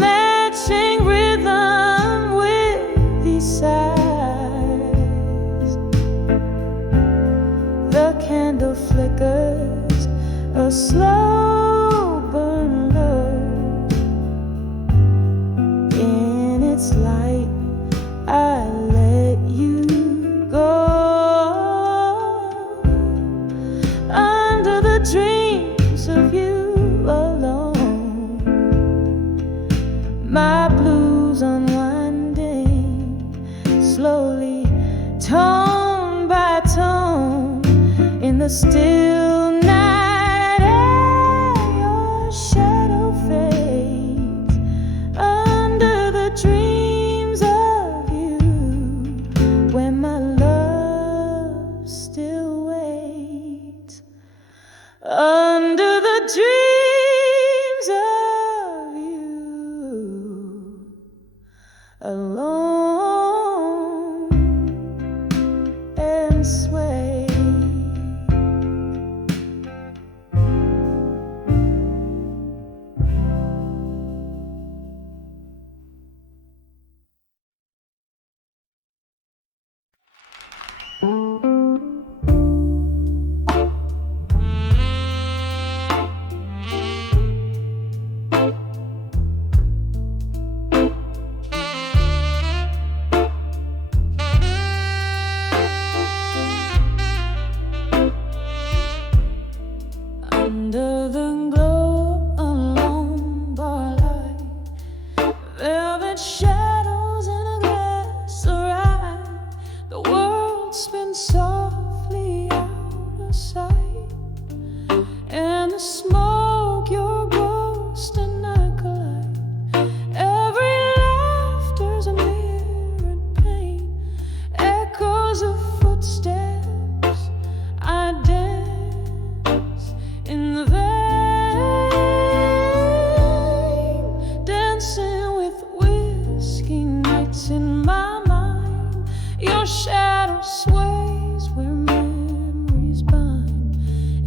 matching rhythm with these sighs. The candle flickers, a slow burn still night air, your shadow fades under the dreams of you, when my love still waits under the dreams of you, alone and sway. Under the glow of long bar light, velvet shadows in a glass of rye, the world spins softly out of sight, and the smoke, your ghost and I collide. Every laughter's a mirrored pain, echoes of footsteps. I dance in the vein, dancing with whiskey nights in my mind. Your shadow sways where memories bind.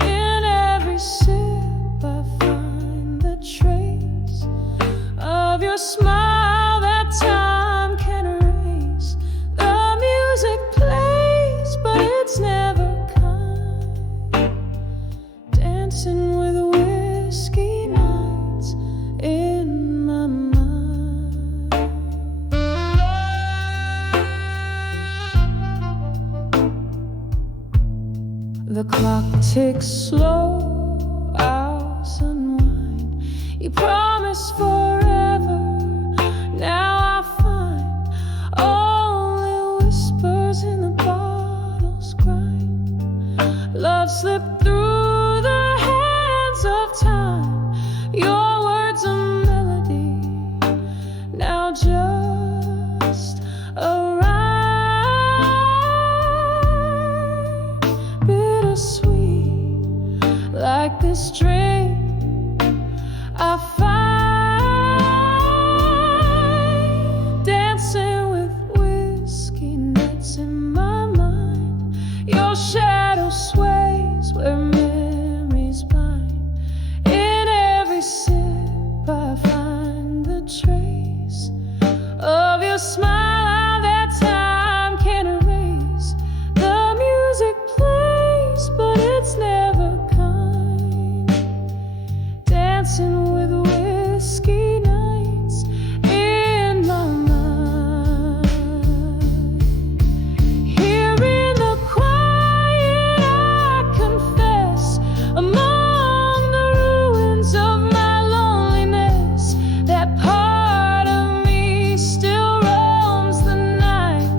In every sip I find the trace of your smile that time can erase. The music plays, but it's never kind. Dancing with whiskey nights in my mind. The clock ticks slow, hours unwind. You promised forever, now I find only whispers in the bottle's grind. Love slipped through the hands of time, your words a melody, now just a rhyme. Bittersweet, like this drink I find. Dancing with whiskey nights in my mind. Your shadow sways where memories bind. In every sip I find the trace of your smile that time can erase. The music plays, but it's never kind. Dancing with whiskey nights in my mind. Here in the quiet I confess, among the ruins of my loneliness, that part of me still roams the night,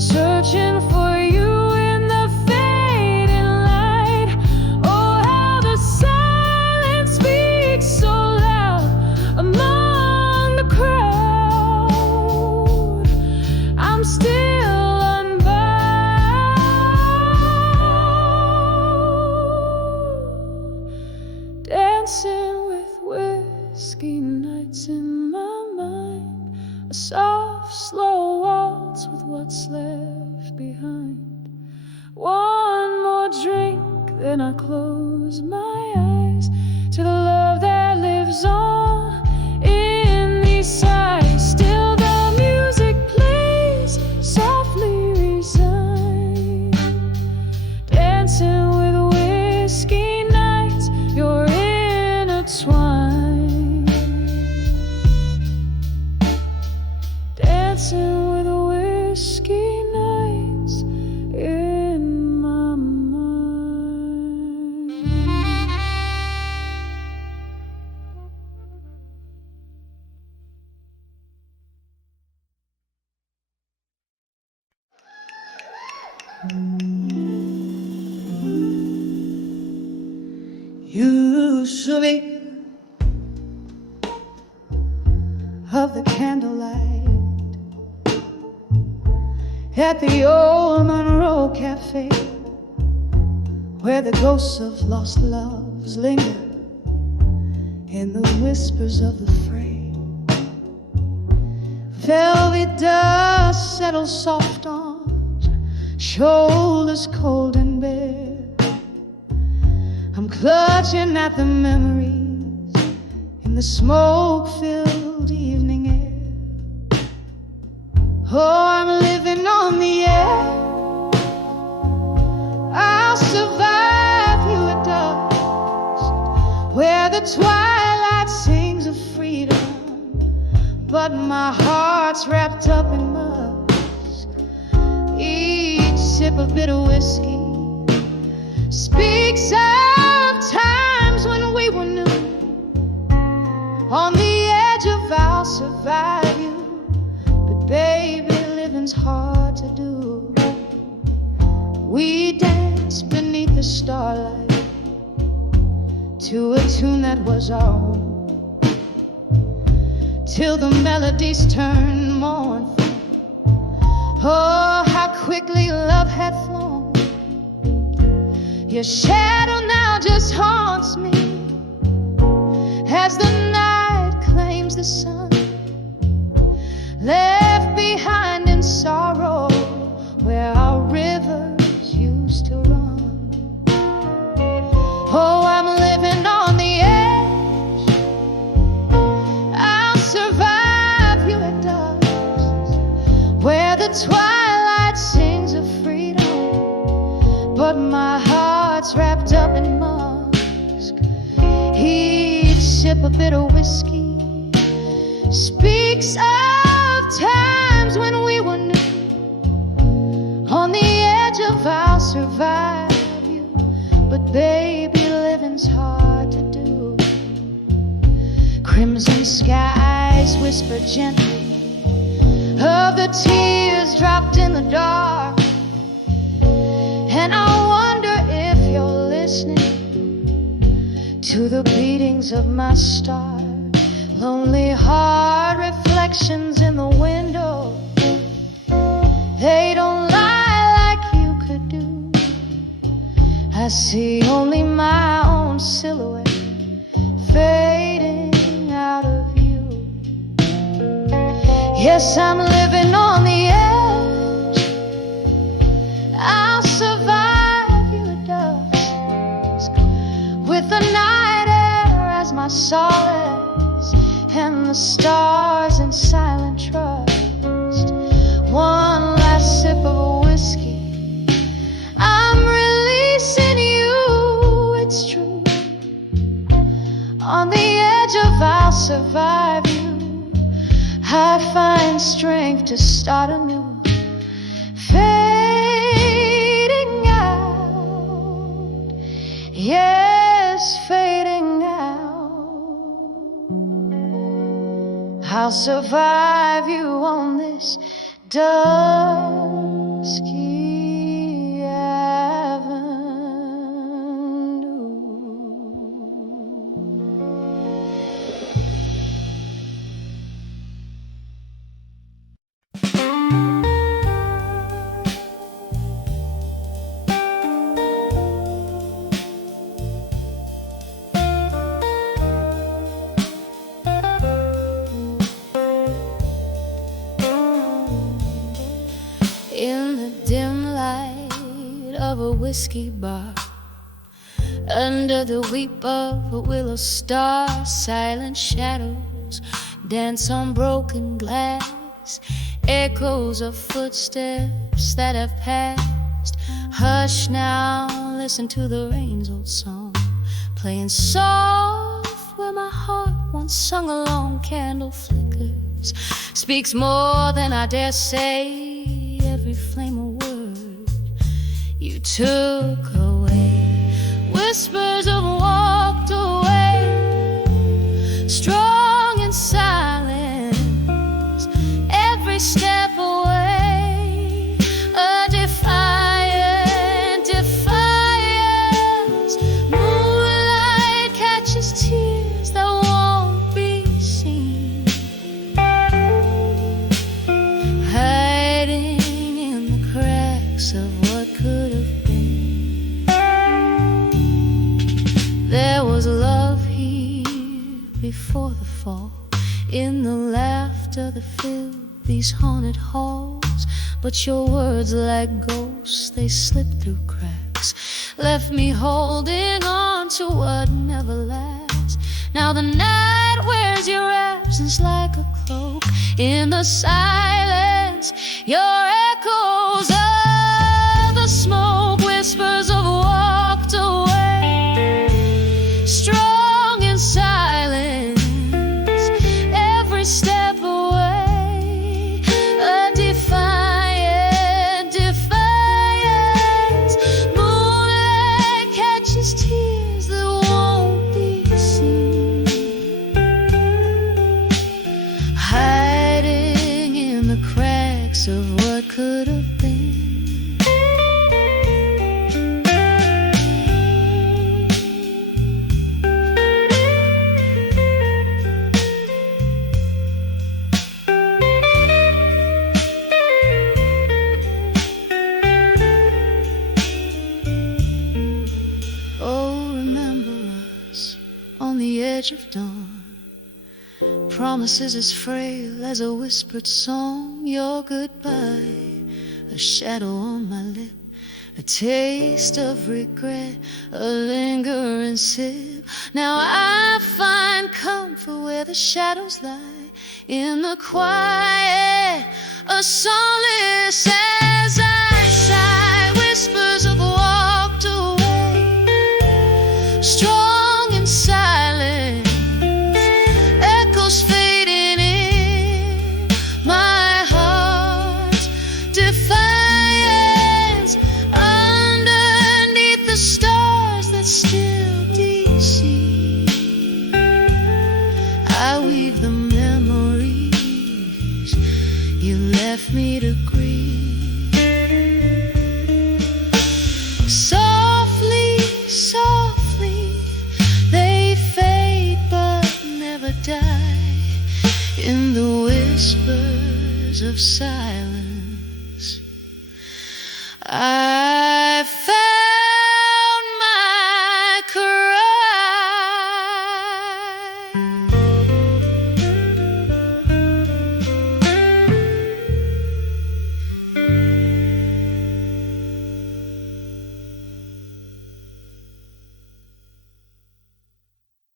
searching for you in the fading light. Oh, how the silence speaks so loud among the crowd. I'm still unbound. Dancing with whiskey nights in my mind. A soft, slow waltz with what's left behind. One more drink, then I close my eyes to the love that lives on in these sighs. Still the music plays, softly resigned. Dancing with whiskey nights, you're intertwined. Dancing with whiskey nights in my mind. used to be of the candlelight at the old Monroe Cafe, where the ghosts of lost loves linger in the whispers of the fray. Velvet dust settles soft on shoulders cold and bare. I'm clutching at the memories in the smoke-filled evening air. Oh, I'm living on the edge. I'll survive you at dusk, where the twilight sings of freedom, but my heart's wrapped up in musk. Each sip of bitter whiskey speaks of times when we were new. On the edge of I'll survive you, but baby, living's hard to do. We danced beneath the starlight to a tune that was our own, till the melodies turned mournful. Oh, how quickly love had flown. Your shadow now just haunts me as the night claims the sun, left behind in sorrow where our rivers used to run. Oh, I'm living on the edge. I'll survive you at dusk, where the twilight sings of freedom, but my heart's wrapped up in musk. Each sip of bitter whiskey speaks of times when we were new. On the edge of I'll survive you, but baby, living's hard to do. Crimson skies whisper gently of the tears dropped in the dark, and I wonder if you're listening to the beatings of my star. Lonely heart reflections in the window, they don't lie like you could do. I see only my own silhouette fading out of you. Yes, I'm living on the edge. I'll survive you at dusk, with the night air as my solace and the stars in silent trust. One last sip of whiskey, I'm releasing you, it's true. On the edge of I'll survive you, I find strength to start anew. Fading out, yes, fading out. I'll survive you on this dusky avenue. In the dim light of a whiskey bar, under the weep of a willow star, silent shadows dance on broken glass, echoes of footsteps that have passed. Hush now, listen to the rain's old song, playing soft where my heart once sung along. Candle flickers, speaks more than I dare say. Every flame a word you took away. Whispers of walked away, strong in silence, every step away. A defiance, moonlight was love here before the fall, in the laughter that filled these haunted halls. But your words like ghosts, they slipped through cracks, left me holding on to what never lasts. Now the night wears your absence like a cloak. In the silence, your echoes of the smoke, whispers of walked away. Strong in silence, every step away, a defiant defiance. Moonlight catches tears that won't be seen, hiding in the cracks of what could have been. Oh, remember us on the edge of dawn, promises as frail as a whispered song. Your goodbye, a shadow on my lip, a taste of regret, a lingering sip. Now I find comfort where the shadows lie, in the quiet, a solace as I sigh. Whispers have walked away, strong in silence, echoes fading in my heart's defiance. Underneath the stars that still deceive, I weave the memories you left me to grieve. Softly, softly, they fade but never die, in the whispers of silence.